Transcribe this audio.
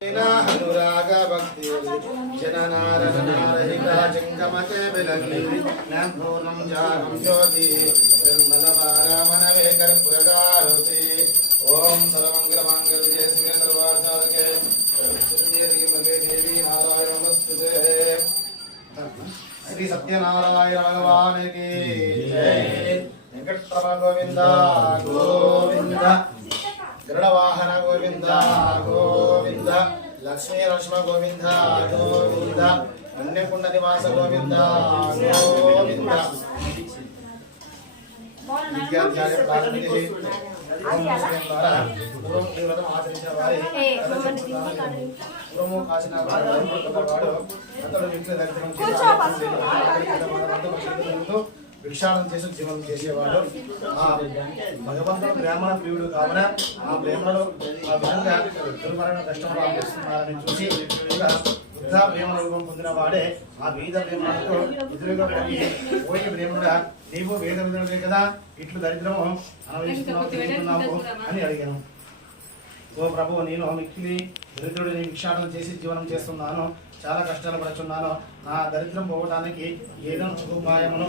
अनुराग भक्ति जननारहिता जंगमते बिलंगी पूर्णं जागं ज्योति निर्मलवारामनवे कर्पूरगारति ओम सर्वमंगलमांगल्ये शिवे सर्वार्थसाधके शरण्ये देवी नारायण नमस्ते श्री सत्यनारायण भगवान की जय वेंकटरमण गोविंद गोविंद गरुडवाहन गोविंद गोविंद लक्ष्मी नरसिंह गोविंद गोविंद अन्यकुंड निवास गोविंद गोविंद विद्याध्याय प्रारंभिंచి ద్వారా వ్రతం ఆచరించిన వారి పూర్వము కాసిన వాడు అతడు వ్యక్తుల దగ్గర భిక్షాటం చేసి జీవనం చేసేవాడు. ఆ భగవంతుడు బ్రాహ్మణ ప్రియుడు కావున ఆ బ్రాహ్మణుడు ఆ విధంగా దుర్మరణ కష్టంలో అనిపిస్తున్నారని చూసి వృద్ధ ప్రేమ రూపం పొందిన వాడే ఆ వేద బ్రాహ్మణుడు ఎదురుగా పోయి బ్రాహ్మణుడా నీవు వేద విధుడే కదా ఇట్లు దరిద్రము అనుభవిస్తున్నావు అని అడిగాను. ఓ ప్రభు, నేను మిక్కిలి దరిద్రుడిని భిక్షాటన చేసి జీవనం చేస్తున్నాను, చాలా కష్టాలు పడుచున్నాను. నా దరిద్రం పోవడానికి ఏదో ఉపాయమును